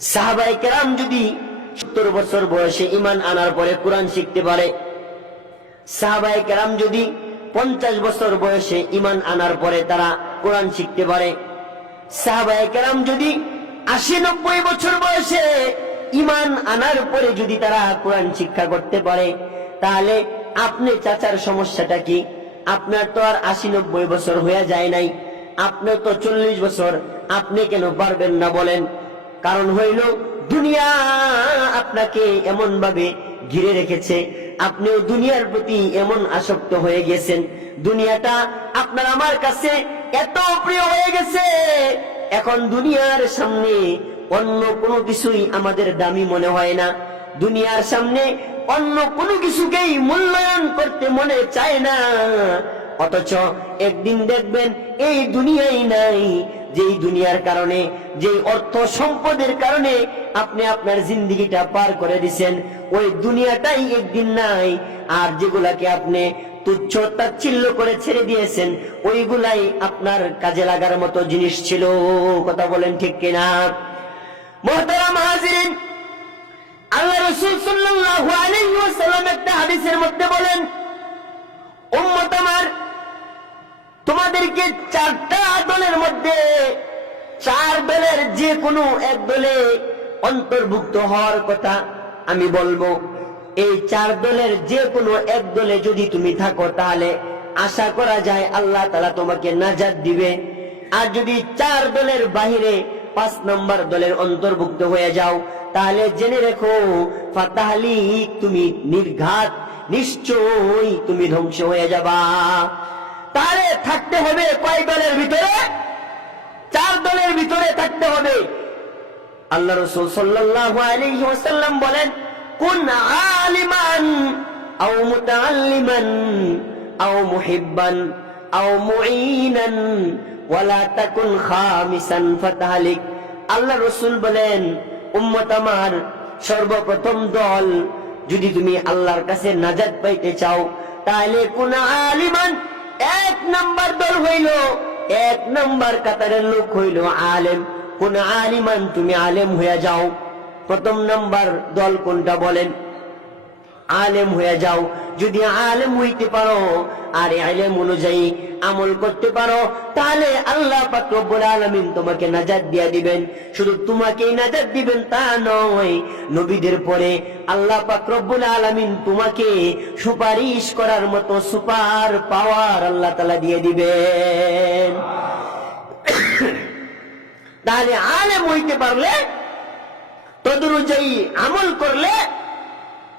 সাহাবায়ে কেরাম যদি 70 বছর বয়সে ঈমান আনার পরে কোরআন শিখতে পারে, সাহাবায়ে কেরাম যদি 50 বছর বয়সে ঈমান আনার পরে তারা কোরআন শিখতে পারে, সাহাবায়ে কেরাম যদি 80-90 বছর বয়সে ঈমান আনার পরে যদি তারা কোরআন শিক্ষা করতে পারে, তাহলে আপনি চাচার সমস্যাটা কি? আপনার তো আর 80-90 বছর হয়ে যায় নাই, আপনার তো 40 বছর, আপনি কেন পারবেন না বলেন? কারণ হইল দুনিয়া আপনাকে এমন ভাবে ঘিরে রেখেছে, আপনিও দুনিয়ার প্রতি এমন আসক্ত হয়ে গেছেন, দুনিয়াটা আপনার আমার কাছে এত প্রিয় হয়ে গেছে, এখন দুনিয়ার সামনে অন্য কোনো কিছুই আমাদের দামি মনে হয় না, দুনিয়ার সামনে অন্য কোনো কিছুকেই মূল্যায়ন করতে মনে চায় না। অথচ একদিন দেখবেন এই দুনিয়াই নাই, যেই দুনিয়ার কারণে, যেই অর্থ সম্পদের কারণে আপনি আপনার জিন্দেগিটা পার করে দিছেন, ওই দুনিয়াটাই একদিন নাই। আর যেগুলাকে আপনি তুচ্ছ তাচ্ছিল্য করে ছেড়ে দিয়েছেন, ওইগুলাই আপনার কাজে লাগার মতো জিনিস ছিল। কথা বলেন ঠিক কিনা? মুহতারাম হাজিরিন, আল্লাহ রাসূল সাল্লাল্লাহু আলাইহি ওয়াসাল্লাম একটা হাদিসের মধ্যে বলেন, উম্মত আমার, তোমাদেরকে 4টা দলের মধ্যে 4 দলের যে কোনো এক দলে অন্তর্ভুক্ত হওয়ার কথা আমি বলবো। এই 4 দলের যে কোনো এক দলে যদি তুমি থাকো, তাহলে আশা করা যায় আল্লাহ তাআলা তোমাকে নাজাত দিবে। আর যদি 4 দলের বাহিরে 5 নম্বর দলের অন্তর্ভুক্ত হয়ে যাও, তাহলে জেনে রেখো ফাতাহলিক, তুমি নির্ঘাত, নিশ্চয়ই তুমি ধ্বংস হয়ে যাবা। তাহলে থাকতে হবে কয় দলের ভিতরে? 4 দলের ভিতরে থাকতে হবে। আল্লাহ রাসূল সাল্লাল্লাহু আলাইহি ওয়াসাল্লাম বলেন, কুন আলিমান আও মুতাআল্লিমান আও মুহিব্বান আও মুঈনান ওয়ালা তাকুন খামিসান ফাতাহলিক। আল্লাহ রাসূল বলেন, উম্মত আমার, সর্বপ্রথম দল, যদি তুমি আল্লাহর কাছে নাজাত পাইতে চাও, তাহলে কুন আলিমান, 1 নাম্বার দল হইল, 1 নাম্বার কাতারের লোক হইল আলেম। কোন আলিমান, তুমি আলেম হয়ে যাও। প্রথম নাম্বার দল কোনটা বলেন? আলেম হয়ে যাও। যদি আলেম হইতে পারো আর ইলম অনুযায়ী আমল করতে পারো, তাহলে আল্লাহ পাক রব্বুল আলামিন তোমাকে নাজাত দিয়ে দিবেন। শুধু তোমাকেই নাজাত দিবেন তা নয়, নবীদের পরে আল্লাহ পাক রব্বুল আলামিন তোমাকে সুপারিশ করার মতো সুপার পাওয়ার আল্লাহ তাআলা দিয়ে দিবেন। তাহলে আলেম হইতে পারলে, তদনুযায়ী আমল করলে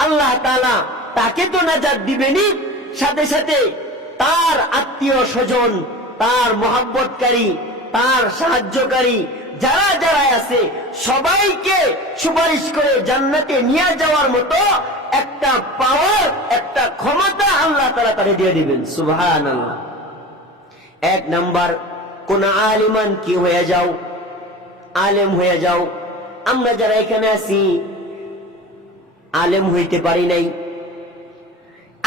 আল্লাহ তাআলা তাকে তো নাজাত দিবেনই, সাথে সাথে তার আত্মীয় স্বজন, তার মহব্বতকারী, তার সাহায্যকারী যারা যারা আছে সবাইকে সুপারিশ করে জান্নাতে নিয়ে যাওয়ার মতো একটা পাওয়ার, একটা ক্ষমতা আল্লাহ তাআলা তাকে দিয়ে দিবেন। সুবহানাল্লাহ। 1 নাম্বার, কোন আলিমান কি হয়ে যাও? আলেম হয়ে যাও। আমরা যারা এখানে আছি আলেম হইতে পারি নাই,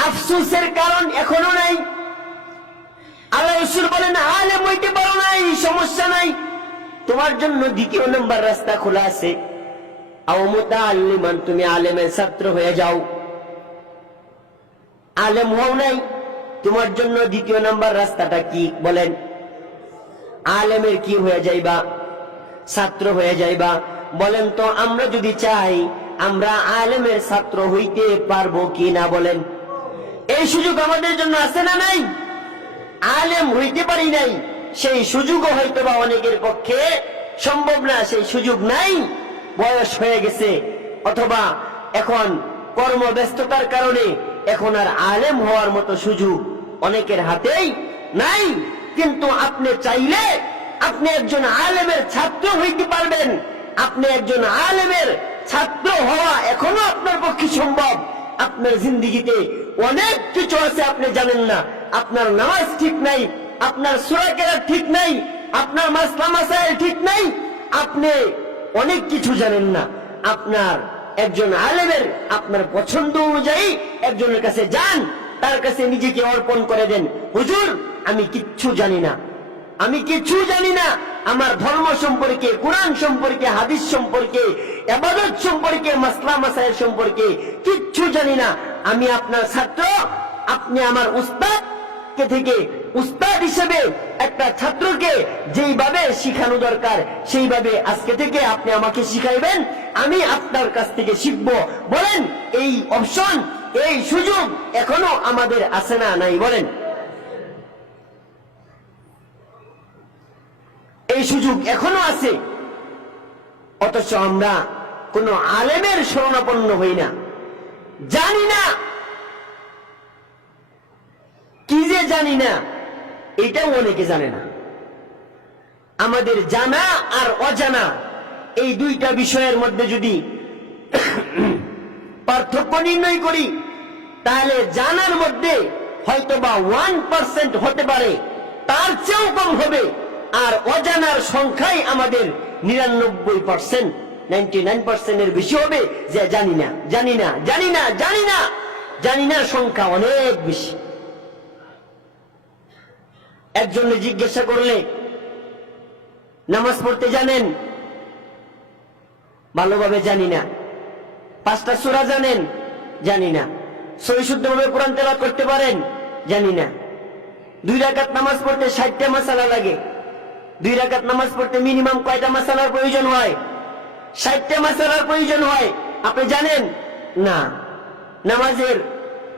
আফসোসের কারণ এখনো নাই। আল্লাহ রাসূল বলেন, আলেম হইতে পারো নাই, সমস্যা নাই, তোমার জন্য 2 নম্বর রাস্তা খোলা আছে। আও মুতাআল্লিমান, তুমি আলেমের ছাত্র হয়ে যাও। আলেম হও নাই, তোমার জন্য 2 নম্বর রাস্তাটা কি বলেন? আলেমের কি হয়ে যাইবা? ছাত্র হয়ে যাইবা। বলেন তো, আমরা যদি চাই আমরা আলেমের ছাত্র হইতে পারবো কি না বলেন? এই সুযোগ আমাদের জন্য আছে না নাই? আলেম হইতে পারি নাই, সেই সুযোগও হয়তো বা অনেকের পক্ষে সম্ভব না, সেই সুযোগ নাই, বয়স হয়ে গেছে, অথবা এখন কর্মব্যস্ততার কারণে এখন আর আলেম হওয়ার মতো সুযোগ অনেকের হাতেই নাই। কিন্তু আপনি চাইলে আপনি একজন আলেমের ছাত্র হইতে পারবেন। আপনি একজন আলেমের ছাত্র হওয়া এখনো আপনার পক্ষে সম্ভব। আপনার জিন্দেগিতে অনেক কিছু আছে আপনি জানেন না। আপনার নামাজ ঠিক নাই, আপনার সূরা কেরাত ঠিক নাই, আপনার মাসলা মাসাইল ঠিক নাই, আপনি অনেক কিছু জানেন না। আপনার একজন আলেমের আপনার পছন্দ অনুযায়ী একজনের কাছে যান, তার কাছে নিজেকে অর্পণ করে দেন। হুজুর, আমি কিচ্ছু জানি না, আমি কিছু জানি না, আমার ধর্ম সম্পর্কে, কোরআন সম্পর্কে, হাদিস সম্পর্কে, ইবাদত সম্পর্কে, মাসলা মাসাইল সম্পর্কে কিচ্ছু জানি না। আমি আপনার ছাত্র, আপনি আমার উস্তাদ থেকে উস্তাদ হিসেবে একটা ছাত্রকে যেইভাবে শিখানো দরকার সেইভাবে আজকে থেকে আপনি আমাকে শিখাইবেন, আমি আপনার কাছ থেকে শিখব। বলেন এই অপশন, এই সুযোগ এখনো আমাদের আছে না নাই? বলেন এই সুযোগ এখনো আছে। অথচ আমরা কোন আলেমের শরণাপন্ন হই না, জানি না কি যে জানি না, এটাও অনেকে জানে না। আমাদের জানা আর অজানা এই দুইটা বিষয়ের মধ্যে যদি পার্থক্য নির্ণয় করি, তাহলে জানার মধ্যে হয়তোবা 1% হতে পারে, তার চেয়েও কম হবে। আর অজানার সংখ্যাই আমাদের 99%, 99% এর বেশি হবে যে জানি না, জানি না, জানি না, জানি না, জানি না সংখ্যা অনেক বেশি। একজনে জিজ্ঞাসা করলে, নামাজ পড়তে জানেন? ভালোভাবে জানি না। 5টা সূরা জানেন? জানি না। সহিশুদ্ধভাবে কোরআন তেলাওয়াত করতে পারেন? জানি না। 2 রাকাত নামাজ পড়তে 60টা মাসালা লাগে। 2 রাকাত নামাজ পড়তে মিনিমাম কয়টা মাসালার প্রয়োজন হয়? 60টা মাসালার প্রয়োজন হয়। আপনি জানেন? না। নামাজের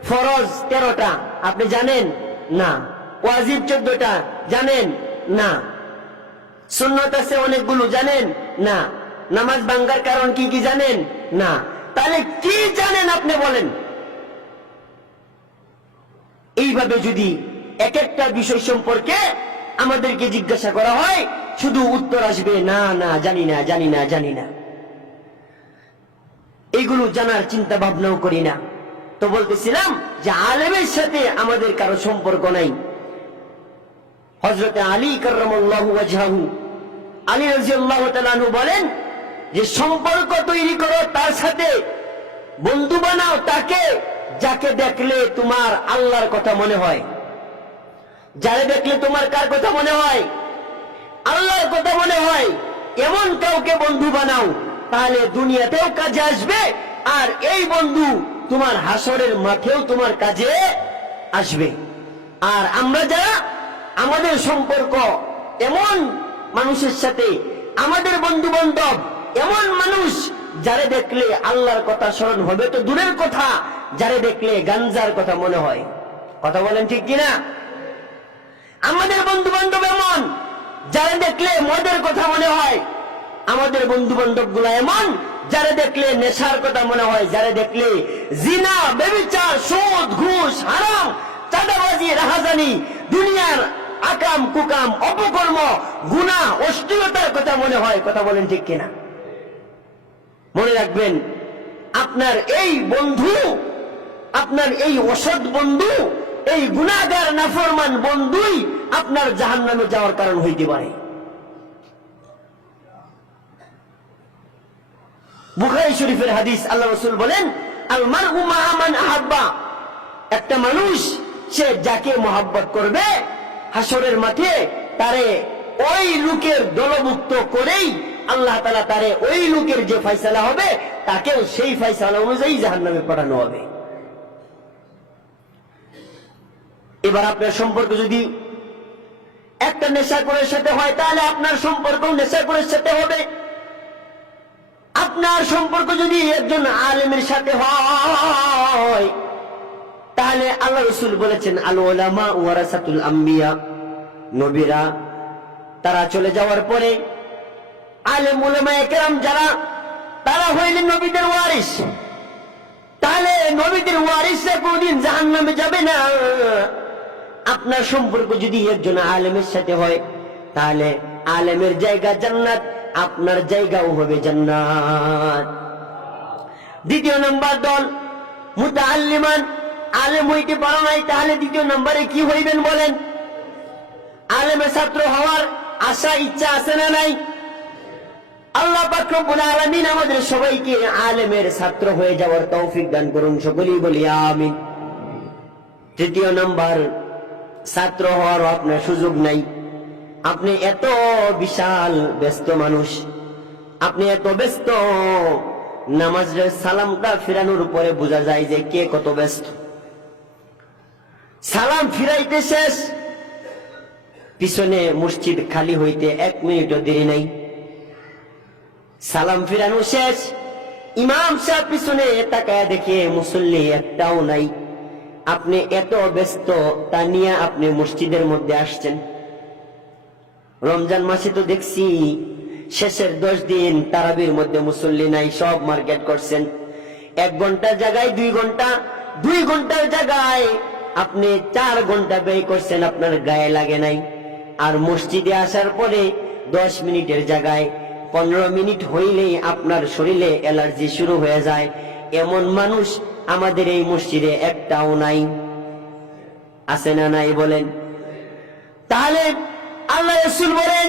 ফরজ 13টা, আপনি জানেন? না। ওয়াজিব 14টা, জানেন? না। সুন্নত আছে অনেকগুলো, জানেন? না। নামাজ ভাঙ্গার কারণ কি কি জানেন? না। তাহলে কি জানেন আপনি বলেন? এইভাবে যদি এক একটা বিষয় সম্পর্কে আমাদেরকে জিজ্ঞাসা করা হয়, শুধু উত্তর আসবে না না, জানি না, জানি না, জানি না। এইগুলো জানার চিন্তা ভাবনাও করি না। তো বলতেছিলাম যে আলেমের সাথে আমাদের কারো সম্পর্ক নাই। হযরত আলী কাররামাল্লাহু ওয়াজহাহু, আলী রাদিয়াল্লাহু তাআলা আনহু বলেন যে সম্পর্ক তৈরি করো তার সাথে, বন্ধু বানাও তাকে যাকে দেখলে তোমার আল্লাহর কথা মনে হয়। যারে দেখলে তোমার কার কথা মনে হয়? আল্লাহর কথা মনে হয়। এমন কাউকে বন্ধু বানাও, তাহলে দুনিয়াতেও কাজে আসবে, আর এই বন্ধু তোমার হাসরের মাঠেও তোমার কাজে আসবে। আর আমরা যারা আমাদের সম্পর্ক এমন মানুষের সাথে, আমাদের বন্ধু বান্ধব এমন মানুষ যারে দেখলে আল্লাহর কথা স্মরণ হবে তো দূরের কথা, যারে দেখলে গাঞ্জার কথা মনে হয়। কথা বলেন ঠিক কিনা? আমাদের বন্ধু বান্ধব এমন যারা দেখলে মদের কথা মনে হয়। আমাদের বন্ধু বান্ধব গুলা এমন যারা দেখলে নেশার কথা মনে হয়, যারা দেখলে জিনা, ব্যভিচার, সুদ, ঘুষ, হারাম, চাঁদাবাজি, রাহাজানি, দুনিয়ার আকাম কুকাম, অপকর্ম, গুনাহ, অশ্লীলতার কথা মনে হয়। কথা বলেন ঠিক কিনা? মনে রাখবেন, আপনার এই বন্ধু, আপনার এই অসৎ বন্ধু, এই গুনাহগার নাফরমান বন্ধুই আপনার জাহান্নামে যাওয়ার কারণ হইতে পারে। বুখারী শরীফের হাদিস, আল্লাহ রাসূল বলেন, আল মারউ মা মান আহাব্বা, একটা মানুষ সে যাকে মহব্বত করবে হাসরের মাঠে তারে ওই লোকের দলভুক্ত করেই আল্লাহ তাআলা তারে ওই লোকের যে ফয়সালা হবে তাকেও সেই ফয়সালা অনুযায়ী জাহান্নামে পাঠানো হবে। এবার আপনার সম্পর্ক যদি একটা নেশাখোরের সাথে হয়, তাহলে আপনার সম্পর্ক নেশাখোরের সাথে হবে। আপনার সম্পর্ক যদি একজন আলেমের সাথে হয়, তাহলে আল্লাহ রাসূল বলেছেন, আল উলামা ওয়ারাসাতুল আম্বিয়া, নবীরা তারা চলে যাওয়ার পরে আলেম উলামায়ে কেরাম যারা, তারা হইলেন নবীদের ওয়ারিস। তাহলে নবীদের ওয়ারিসরা কোনদিন জাহান্নামে যাবে না। আপনার সম্পর্ক যদি একজন আলেমের সাথে হয়, তাহলে আলেমের জায়গা জান্নাত, আপনার জায়গাও হবে জান্নাত। দ্বিতীয় নাম্বার দল মুতাআল্লিমান, আলেম হইতে পারো নাই, তাহলে দ্বিতীয় নম্বরে কি হইবেন বলেন? আলেমের ছাত্র হওয়ার আশা ইচ্ছা আছে না নাই? আল্লাহ পাক রব্বুল আলামিন আমাদের সবাইকে আলেমের ছাত্র হয়ে যাওয়ার তৌফিক দান করুন, সকলেই বলি আমিন। তৃতীয় নাম্বার, ছাত্র হওয়ারও আপনার সুযোগ নাই। আপনি এত বিশাল ব্যস্ত মানুষ, আপনি এত ব্যস্ত, নামাজের সালামটা ফিরানোর পরে বোঝা যায় যে কে কত ব্যস্ত। সালাম ফিরাইতে শেষ, পিছনে মসজিদ খালি হইতে 1 মিনিটও দেরি নাই। সালাম ফিরানো শেষ, ইমাম সাহেব পিছনে তাকায় দেখে মুসল্লি একটাও নাই। আপনি এত ব্যস্ত, তা নিয়ে আপনি মসজিদের মধ্যে আসছেন। রমজান মাসে তো দেখছি শেষের 10 দিন তারাবির মধ্যে মুসল্লি নাই, সব মার্কেট করছেন। 1 ঘন্টার জায়গায় 2 ঘন্টা, 2 ঘন্টার জায়গায় আপনি 4 ঘন্টা ব্যয় করছেন, আপনার গায়ে লাগে নাই। আর মসজিদে আসার পরে 10 মিনিটের জায়গায় 15 মিনিট হইলেই আপনার শরীরে অ্যালার্জি শুরু হয়ে যায়। এমন মানুষ আমাদের এই মসজিদে একটাও নাই। আছে না নাই বলেন? তাহলে আল্লাহ রাসূল বলেন,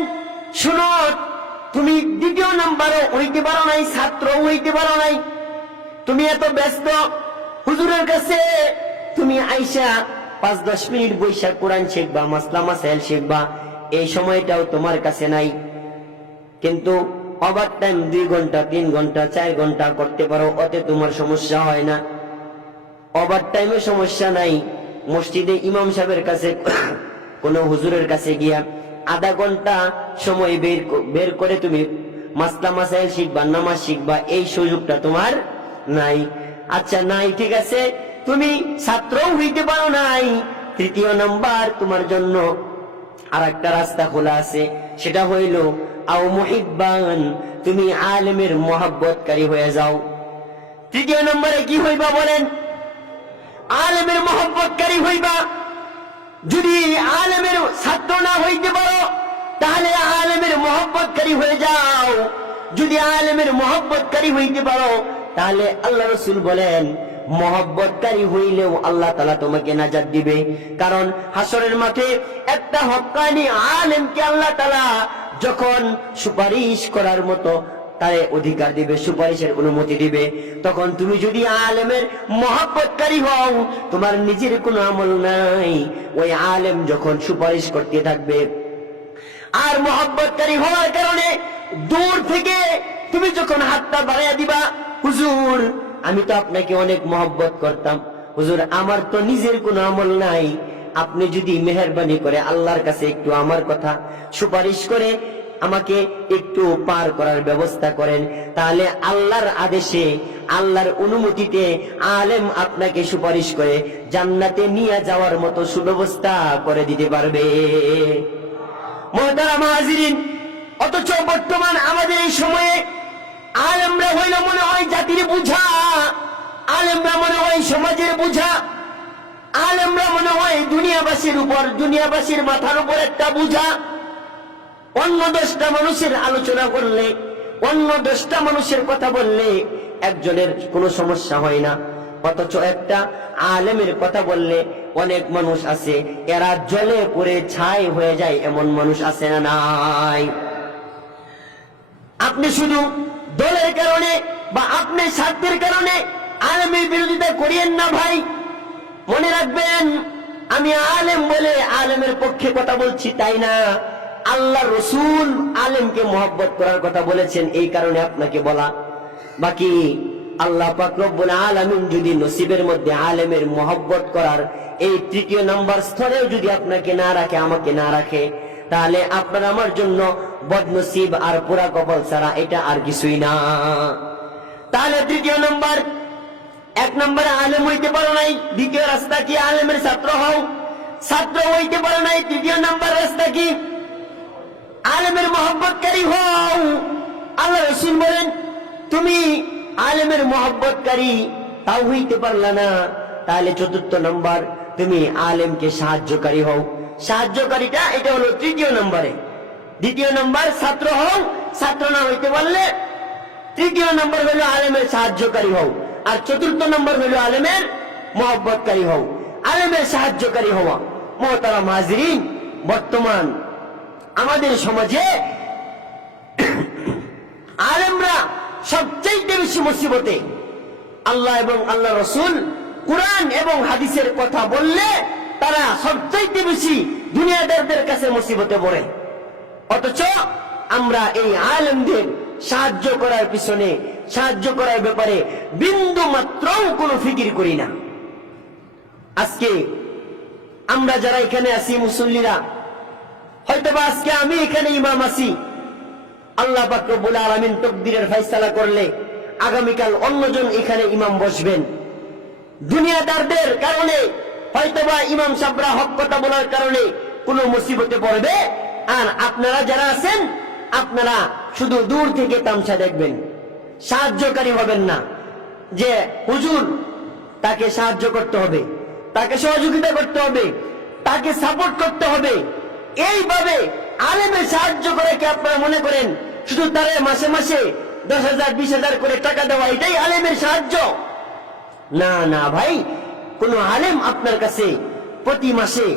শুনো, তুমি 2য় নাম্বারও হইতে পারো নাই, ছাত্র হইতে পারো নাই। তুমি এত ব্যস্ত, হুজুরের কাছে তুমি আইসা 5-10 মিনিট বৈশা কোরআন শিখবা, মাসলা মাসাইল শিখবা, এই সময়টাও তোমার কাছে নাই। কিন্তু ওভার টাইম 2 ঘন্টা, 3 ঘন্টা, 4 ঘন্টা করতে পারো, ওতে তোমার সমস্যা হয় না। ওভার টাইমে সমস্যা নাই। মসজিদে ইমাম সাহেবের কাছে, কোন হুজুরের কাছে গিয়া আধা ঘন্টা সময় বের করে তুমি মাসলা মাসাইল শিখবা, নামাজ শিখবা, এই সুযোগটা তোমার নাই। আচ্ছা নাই, ঠিক আছে, তুমি ছাত্রও হইতে পারো নাই। 3য় নাম্বার তোমার জন্য আর একটা রাস্তা খোলা আছে, সেটা হইল আও মুহিব্বান, তুমি আলেমের মহব্বতকারী হয়ে যাও। 3য় নম্বরে কি হইবা বলেন? আলেমের মহব্বতকারী হইবা। যদি আলেমের ছাত্র না হইতে পারো, তাহলে আলেমের মহব্বতকারী হয়ে যাও। যদি আলেমের মহব্বতকারী হইতে পারো, তাহলে আল্লাহ রাসূল বলেন, মহব্বতকারী হইলেও আল্লাহ তাআলা তোমাকে নাজাত দিবে। কারণ হাসরের মাঠে একটা হক্কানি আলেমকে আল্লাহ তাআলা যখন সুপারিশ করার মতো তারে অধিকার দিবে, সুপারিশের অনুমতি দিবে, তখন তুমি যদি আলেমের মহব্বতকারী হও, তোমার নিজের কোনো আমল নাই, ওই আলেম যখন সুপারিশ করতে থাকবে। আর মহব্বতকারী হওয়ার কারণে দূর থেকে তুমি যখন হাতটা বাড়াইয়া দিবা, হুজুর আমি তো আপনাকে অনেক মহব্বত করতাম, হুজুর আমার তো নিজের কোনো আমল নাই, আপনি যদি মেহেরবানি করে আল্লাহর কাছে একটু আমার কথা সুপারিশ করে আমাকে একটু পার করার ব্যবস্থা করেন, তাহলে আল্লাহর আদেশে, আল্লাহর অনুমতিতে আলেম আপনাকে সুপারিশ করে জান্নাতে নিয়ে যাওয়ার মতো সুব্যবস্থা করে দিতে পারবে। মুহতারাম হাজিরিন, অথচ বর্তমান আমাদের এই সময়ে আলেমরা হইল মনে হয় জাতির বোঝা, আলেমরা মনে হয় সমাজের বোঝা, আলেমরা মনে হয় দুনিয়াবাসীর উপর, দুনিয়াবাসীর মাথার উপর একটা বোঝা। অন্য 10টা মানুষের আলোচনা করলে, অন্য 10টা মানুষের কথা বললে একজনের কোনো সমস্যা হয় না, অথচ একটা আলেমের কথা বললে অনেক মানুষ আছে এরা জ্বলে পড়ে ছাই হয়ে যায়। এমন মানুষ আছে না নাই? আপনি শুধু দলের কারণে বা আপনি স্বার্থের কারণে আলেমের বিরোধিতা করিয়েন না ভাই। মনে রাখবেন, আমি আলেম বলে আলেমের পক্ষে কথা বলছি তাই না, আল্লাহ রসুল আলেমকে মহব্বত করার কথা বলেছেন, এই কারণে আপনাকে বলা। বাকি আল্লাহ পাক রব্বুল আলামিন যদি নসিবের মধ্যে আলেমের মহব্বত করার এই 3য় নাম্বার স্তরেও যদি আপনাকে না রাখে, আমাকে না রাখে, তাহলে আপনার আমার জন্য বদনসিব আর পুরা কপাল ছাড়া এটা আর কিছুই না। তাহলে 3য় নাম্বার, 1 নম্বরে আলেম হইতে পারো নাই, 2য় রাস্তা কি? আলেমের ছাত্র হও। ছাত্র হইতে পারো নাই, 3য় নাম্বার রাস্তা কি? আলেমের মহব্বতকারী হও। আল্লাহ রাসূল বলেন, তুমি আলেমের মহব্বতকারী তাও হইতে পারলা না, তাহলে 4র্থ নাম্বার, তুমি আলেমকে সাহায্যকারী হও। সাহায্যকারীটা এটা হলো 3য় নম্বরে। 2য় নাম্বার ছাত্র হও, ছাত্র না হইতে পারলে 3য় নাম্বার হলো আলেমের সাহায্যকারী হও, আর 4র্থ নাম্বার হলো আলেমের মহব্বতকারী হও, আলেমের সাহায্যকারী হওয়া। মুহতারাম হাজিরিন, বর্তমান আমাদের সমাজে আলেমরা সবচেয়ে বেশি মুসিবতে। আল্লাহ এবং আল্লাহ রসুল, কুরআন এবং হাদিসের কথা বললে তারা সবচেয়ে বেশি দুনিয়াদারদের কাছে মুসিবতে পড়ে। অথচ আমরা এই আলেমদের সাহায্য করার পিছনে, সাহায্য করার ব্যাপারে বিন্দু মাত্র কোনো ফিকির করি না। আজকে আমরা যারা এখানে আছি মুসল্লিরা, হয়তোবা আজকে আমি এখানে ইমাম আছি, আল্লাহ পাক রব্বুল আলামিন তাকদীরের ফয়সালা করলে আগামীকাল অন্যজন এখানে ইমাম বসবেন। দুনিয়াদারদের কারণে হয়তোবা ইমাম সাহেবরা হক কথা বলার কারণে কোনো মুসিবতে পড়বে, আর আপনারা যারা আছেন আপনারা শুধু দূর থেকে তামসা দেখবেন, সাহায্যকারী হবেন না। যে হুজুর তাকে সাহায্য করতে হবে, তাকে সহযোগিতা করতে হবে, তাকে সাপোর্ট করতে হবে, এইভাবে আলেমের সাহায্য করে কি আপনারা মনে করেন শুধু তারে মাসে মাসে 10,000 20,000 করে টাকা দেওয়া এটাই আলেমের সাহায্য? না না ভাই, কোন আলেম আপনার কাছে প্রতি মাসে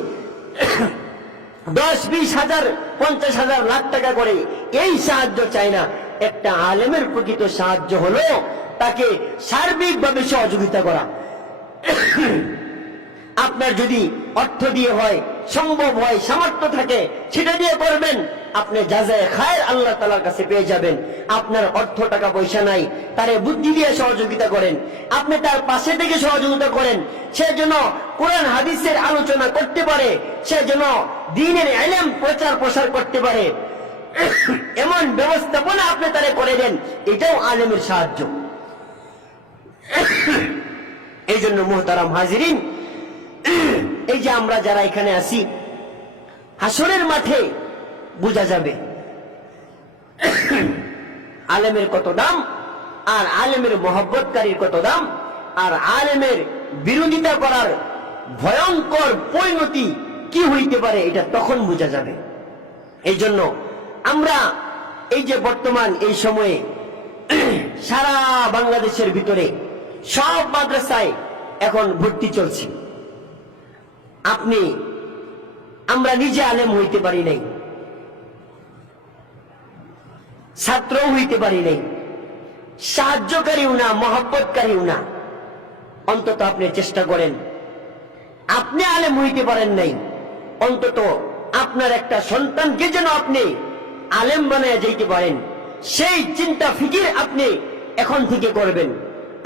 10-20,000 50,000 লাখ টাকা করে এই সাহায্য চায় না। একটা আলেমের প্রকৃত সাহায্য হলো তাকে সার্বিকভাবে সহযোগিতা করা। আপনার যদি অর্থ দিয়ে হয়, সম্ভব হয়, সামর্থ্য থাকে, সেটা দিয়ে করবেন, আপনি জাযায়ে খায়ের আল্লাহ তাআলার কাছে পেয়ে যাবেন। আপনার অর্থ টাকা পয়সা নাই, তারে বুদ্ধি দিয়ে সহযোগিতা করেন, আপনি তার পাশে থেকে সহযোগিতা করেন, সে যেন কোরআন হাদিসের আলোচনা করতে পারে, সে যেন দ্বীনের ইলম প্রচার প্রসার করতে পারে, এমন ব্যবস্থাপনা আপনি তারে করে দেন, এটাও আলেমের সাহায্য। এই জন্য মুহতারাম হাজিরিন, এই যে আমরা যারা এখানে আছি, হাসরের মাঠে বোঝা যাবে আলেমের কত দাম, আর আলেমের মহব্বতকারীর কত দাম, আর আলেমের বিরোধিতা করার ভয়ঙ্কর পরিণতি কি হইতে পারে, এটা তখন বোঝা যাবে। এই জন্য আমরা এই যে বর্তমান এই সময়ে সারা বাংলাদেশের ভিতরে সব মাদ্রাসায় এখন ভর্তি চলছে। আমরা নিজে আলেম হইতে পারি নাই, ছাত্রও হইতে পারি নাই, সাহায্যকারীও না, মহব্বতকারীও না। অন্তত আপনি চেষ্টা করেন, আপনি আলেম হইতে পারেন নাই, অন্তত আপনার একটা সন্তানকে যেন আপনি আলেম বানায় যাইতে পারেন, সেই চিন্তা ফিকির আপনি এখন থেকে করবেন।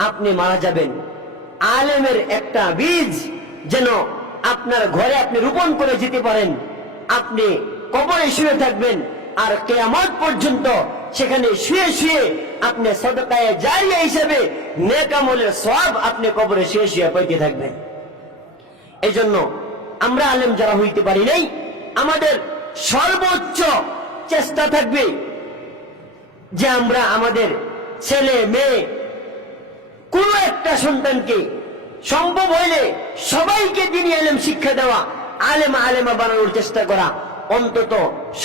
আপনি মারা যাবেন, আলেমের একটা বীজ যেন আপনার ঘরে আপনি রোপণ করে যেতে পারেন। আপনি কবরে শুয়ে থাকবেন, আর কিয়ামত পর্যন্ত সেখানে শুয়ে শুয়ে আপনি সদকায়ে জারিয়া হিসেবে নেক আমলের সওয়াব আপনি কবরে শুয়ে শুয়ে পাইতে থাকবেন। এই জন্য আমরা আলেম যারা হইতে পারি নাই, আমাদের সর্বোচ্চ চেষ্টা থাকবে যে আমরা আমাদের ছেলে মেয়ে কোন একটা সন্তানকে সম্ভব হইলে সবাইকে দ্বীনি ইলম শিক্ষা দেওয়া, আলেমা আলেমা বানানোর চেষ্টা করা। অন্তত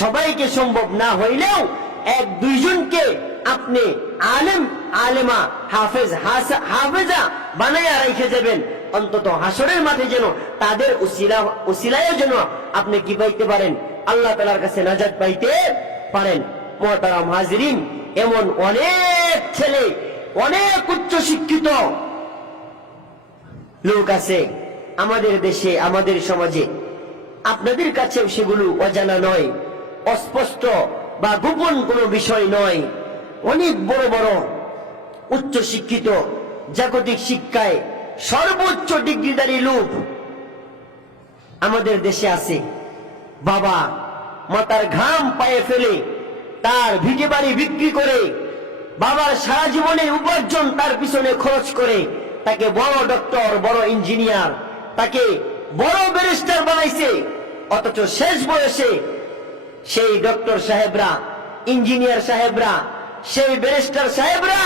সবাইকে সম্ভব না হইলেও 1-2 জনকে আপনি আলেম আলেমা হাফেজ হাফেজা বানাইয়া রেখে যাবেন। অন্তত হাসরের মাঠে যেন তাদের উসিলায় যেন আপনি কি পাইতে পারেন, আল্লাহ তাআলার কাছে নাজাত পাইতে পারেন। মুহতারাম হাজিরিন, এমন অনেক ছেলে, অনেক উচ্চ শিক্ষিত লোক আছে আমাদের দেশে, আমাদের সমাজে, আপনাদের কাছেও সেগুলো অজানা নয়, অস্পষ্ট বা গোপন কোনো বিষয় নয়। অনেক বড় বড় উচ্চ শিক্ষিত, জাগতিক শিক্ষায় সর্বোচ্চ ডিগ্রিধারী লোক আমাদের দেশে আছে। বাবা মাতার ঘাম পায়ে ফেলে তার ভিটে বাড়ি বিক্রি করে, বাবার সারা জীবনের উপার্জন তার পিছনে খরচ করে তাকে বড় ডক্টর, বড় ইঞ্জিনিয়ার, তাকে বড় ব্যারিস্টার বানাইছে। অথচ শেষ বয়সে সেই ডক্টর সাহেবরা, ইঞ্জিনিয়ার সাহেবরা, সেই ব্যারিস্টার সাহেবরা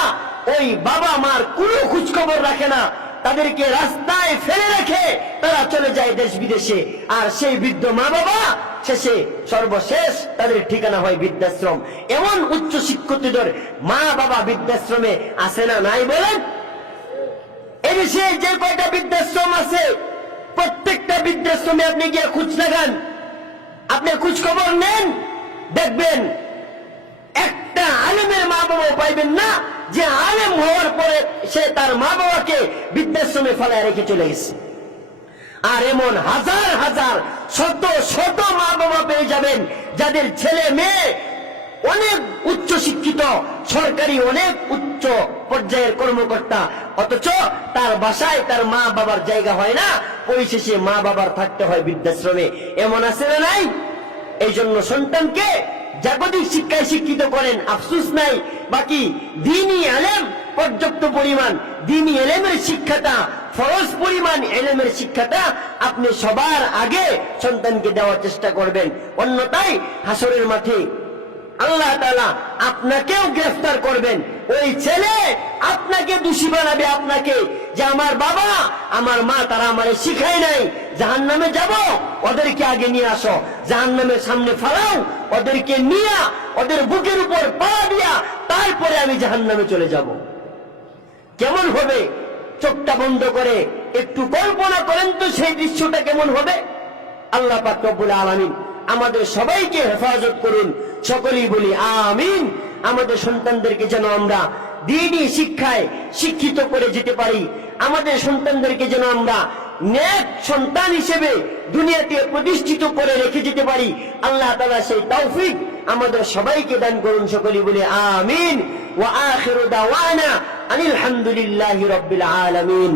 ওই বাবা মার কোনো খোঁজ খবর রাখে না, তাদেরকে রাস্তায় ফেলে রেখে তারা চলে যায় দেশ বিদেশে। আর সেই বৃদ্ধ মা বাবা শেষে সর্বশেষ তাদের ঠিকানা হয় বৃদ্ধাশ্রম। এমন উচ্চ শিক্ষিতদের মা বাবা বৃদ্ধাশ্রমে আছে না নাই বলেন? এদেশে যে কয়টা বৃদ্ধাশ্রম আছে, প্রত্যেকটা বৃদ্ধাশ্রমে আপনি গিয়ে খোঁজ লাগান, আপনি খোঁজ খবর নেন, দেখবেন একটা আলেমের মা বাবাও পাইবেন না যে আলেম হওয়ার পরে সে তার মা বাবাকে বৃদ্ধাশ্রমে ফেলায় রেখে চলে গেছে। আর এমন হাজার হাজার শত শত মা বাবা পেয়ে যাবেন যাদের ছেলে মেয়ে অনেক উচ্চ শিক্ষিত, সরকারি অনেক উচ্চ পর্যায়ের কর্মকর্তা, অথচ তার বাসায় তার মা বাবার জায়গা হয় না, পরিশেষে মা বাবার থাকতে হয় বৃদ্ধাশ্রমে। এমন আছে না নাই? এই জন্য সন্তানকে জাগতিক শিক্ষায় শিক্ষিত করেন, আফসুস নাই। বাকি দ্বীনি ইলম পর্যাপ্ত পরিমাণ, দ্বীনি ইলমের শিক্ষাটা, ফরজ পরিমাণ ইলমের শিক্ষাটা আপনি সবার আগে সন্তানকে দেওয়ার চেষ্টা করবেন। অন্যথায় হাসরের মাঠে আল্লাহ তাআলা আপনাকেও গ্রেফতার করবেন। ওই ছেলে আপনাকে দোষী বানাবে, আপনাকে, যে আমার বাবা আমার মা তারা আমারে শিখায় নাই, জাহান্নামে যাব, ওদেরকে আগে নিয়ে আসো, জাহান্নামের সামনে ফালাও, ওদেরকে নিয়ে ওদের বুকের উপর পা দিয়া তারপরে আমি জাহান্নামে চলে যাব। কেমন হবে? চোখটা বন্ধ করে একটু কল্পনা করেন তো সেই দৃশ্যটা কেমন হবে। আল্লাহ পাক রব্বুল আলামিন আমাদের সবাইকে হেফাজত করুন, সকলেই বলি আমিন। আমাদের সন্তানদেরকে যেন আমরা দ্বীনি শিক্ষায় শিক্ষিত করে যেতে পারি, আমাদের সন্তানদেরকে যেন আমরা নেক সন্তান হিসেবে দুনিয়াতে প্রতিষ্ঠিত করে রেখে যেতে পারি। আল্লাহ তাআলা সেই তৌফিক আমাদের সবাইকে দান করুন, সকলেই বলি আমিন। ওয়া আখিরু দাওয়ানা আনিল হামদুলিল্লাহি রাব্বিল আলামিন।